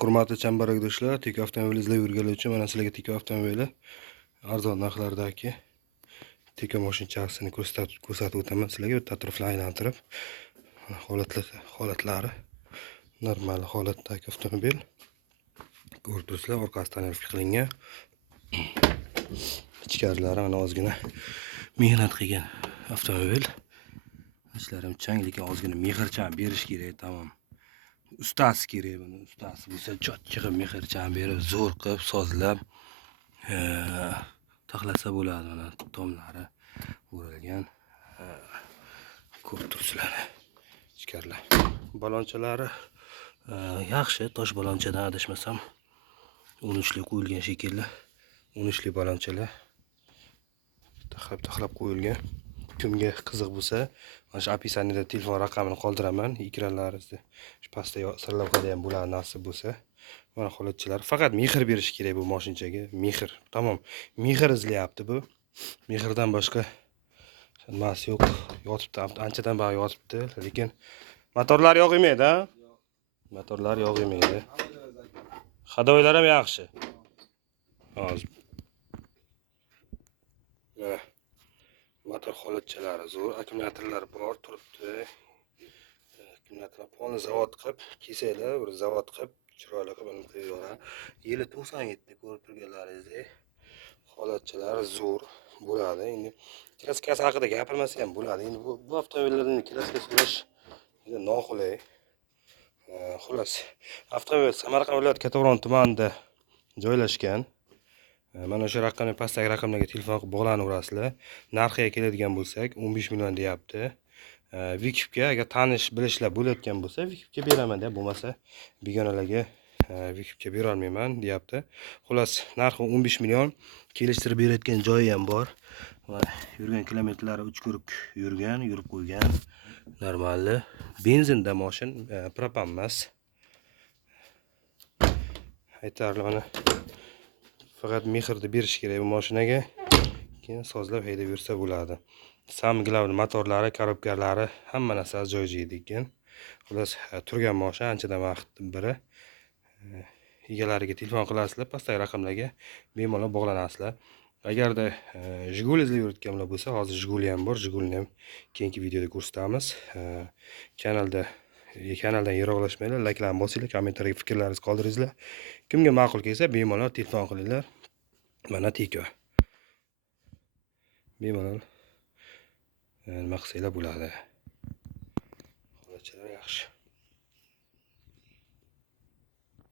Hurmatli chambarakdoshlar, Tiko avtomobil izlab yurganlar uchun mana sizlarga Tiko avtomobili arzon narxlardagi Tiko mashinachasini ko'rsatib o'taman sizlarga. Bitta atrofni aylantirib, holatlari normal holatdagi avtomobil. Ko'rib turibsizlar, orqasi tonirovka qilingan. Ichkarilari mana ozgina mehnat qilgan avtomobil. Ichlarim chang, lekin ozgina mehrchan berish kerak, tamom. Ustasi kerak buni. Ustasi bo'lsa chotchi qilib mehrchan berib, zo'r qilib sozlab taxlasa bo'ladi. Mana tomlari o'ralgan. Ko'rib turibsizlar. Ichkarilar. Balonchalari yaxshi, tosh balonchadan adashmasam 13 lik qo'yilgan shekilli. 13 lik balonchalar taxlab qo'yilgan. Kimga qiziq bo'lsa, mana shu opisaniyada telefon raqamini qoldiraman. Ekranlaringizda shu pastda sarlavhada ham bo'ladi nasib bo'lsa. Mana holatchilar. Faqat mehr berish kerak bu mashinaga. Mehr. Tamom. Mehr izlayapti bu. Mehrdan boshqa nimasi yo'q. Yotibdi, anchadan beri yotibdi, lekin motorlar yog'maydi-a? Motorlar yog'maydi. Hadoylar ham yaxshi. Hozir. Mana motor holatchalari zo'r, akkumulyatorlar bor turibdi. Akkumulyator polni zavod qilib, kesanglar, bir zavod qilib, chiroyli qilib uni qo'yiblar. Yili 97 ko'rib turganlaringizdek holatchalari zo'r bo'ladi. Endi kraskasi haqida gapirmasa ham bo'ladi. Endi bu avtomobillarning kraskasi ulash noqulay. Xullas, avtomobil Samarqand viloyati Kattaqo'rg'on tumanida joylashgan. Mana o'sha raqamga, pastdagi raqamlarga telefon qilib bog'lanaverasizlar. Narxiga keladigan bo'lsak, 15 million deyapti. Vikipga agar tanish bilishlar bo'layotgan bo'lsa, Vikipga beraman deb, bo'lmasa begonalarga Vikipga bera olmayman deyapti. Xullas, narxi 15 million. Kelishtirib berayotgan joyi ham bor. Yurgan kilometrlari 3 ko'rik yurib qo'ygan. Normalni benzinda mashin, propan emas. Aytarli mana faqat mehrni berish kerak bu mashinaga. Keyin sozlab haydab yursa bo'ladi. Sam glavni motorlari, korobkalari hamma narsasi joy-joyida ekan. Xullas, turgan mashina anchadan vaqtdan beri. Egalariga telefon qilasizlar, pastdagi raqamlarga bemalol bog'lanasizlar. Agarda Jiguli izlab yurayotganlar bo'lsa, hozir Jiguli ham bor. Jigulini ham keyingi videoda ko'rsatamiz. Kanaldan yiroqlashmanglar, layklarni bosinglar, kommentariyaga fikrlaringizni qoldiringlar. Kimga ma'qul kelsa, bemalol telefon qilinglar. Mana Tiko. Bemalol nima qilsanglar bo'ladi. Holatchalar yaxshi.